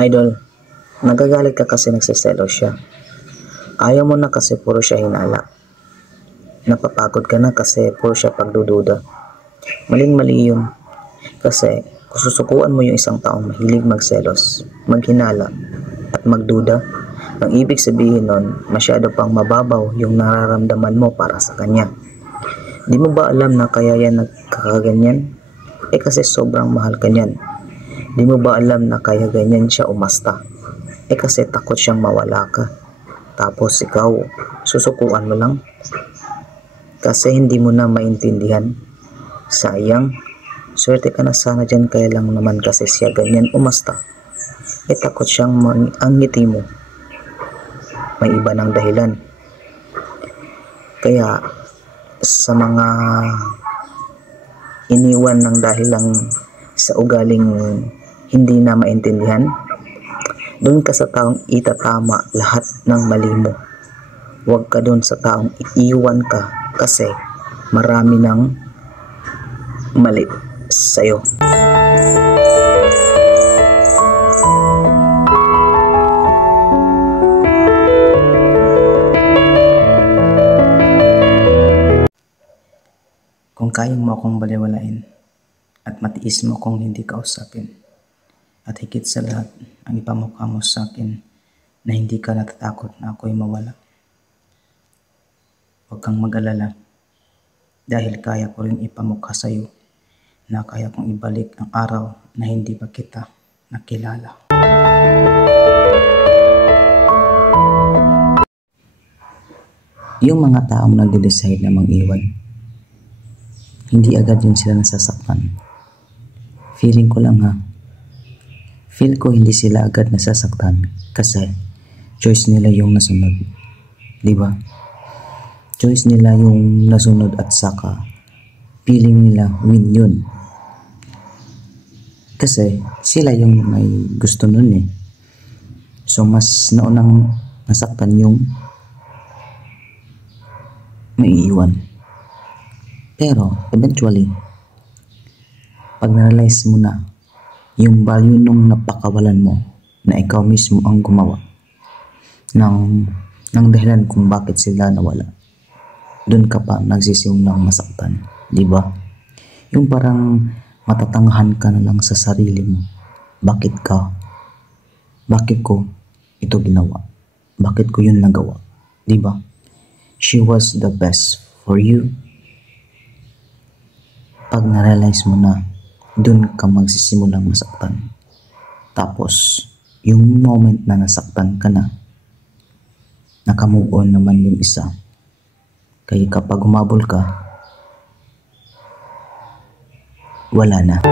Idol, nagagalit ka kasi nagsiselos siya. Ayaw mo na kasi puro siya hinala. Napapagod ka na kasi puro siya pagdududa. Maling-mali yun. Kasi kung susukuan mo yung isang taong mahilig magselos, maghinala, at magduda, ang ibig sabihin nun, masyado pang mababaw yung nararamdaman mo para sa kanya. Di mo ba alam na kaya yan nagkakaganyan? Kasi sobrang mahal ka niyan. Di mo ba alam na kaya ganyan siya umasta? Kasi takot siyang mawala ka. Tapos ikaw, susukuan mo lang. Kasi hindi mo na maintindihan. Sayang, swerte ka na sana dyan, kaya lang naman kasi siya ganyan umasta. Takot siyang ang ngiti mo. May iba ng dahilan. Kaya sa mga iniwan ng dahil lang sa ugaling hindi na maintindihan, doon ka sa taong itatama lahat ng mali mo. Huwag ka doon sa taong iiwan ka kasi marami ng mali sa'yo. Kung kaya mo akong baliwalain at matiis mo akong hindi kausapin, at higit sa lahat ang ipamukha mo sa akin na hindi ka natatakot na ako'y mawala, huwag kang mag-alala dahil kaya ko rin ipamukha sa iyo na kaya kong ibalik ang araw na hindi pa kita nakilala. Yung mga taong nagde-decide na mag-iwan, hindi agad yun sila nasasaktan. Feeling ko lang feel ko hindi sila agad nasasaktan kasi choice nila yung nasunod. Diba? Choice nila yung nasunod at saka feeling nila win yun. Kasi sila yung may gusto nun eh. So mas naunang nasaktan yung maiiwan. Pero eventually, pag na-realize mo na yung value nung napakawalan mo na ikaw mismo ang gumawa ng dahilan kung bakit sila nawala, doon ka pa nagsisimulang masaktan, di ba? Yung parang matatanghan ka na lang sa sarili mo. Bakit ko ito ginawa? Bakit ko yun nagawa? Di ba? She was the best for you. Pag na-realize mo na, doon ka magsisimulang masaktan. Tapos, yung moment na nasaktan ka na, naka-move on naman yung isa. Kaya kapag humabol ka, wala na.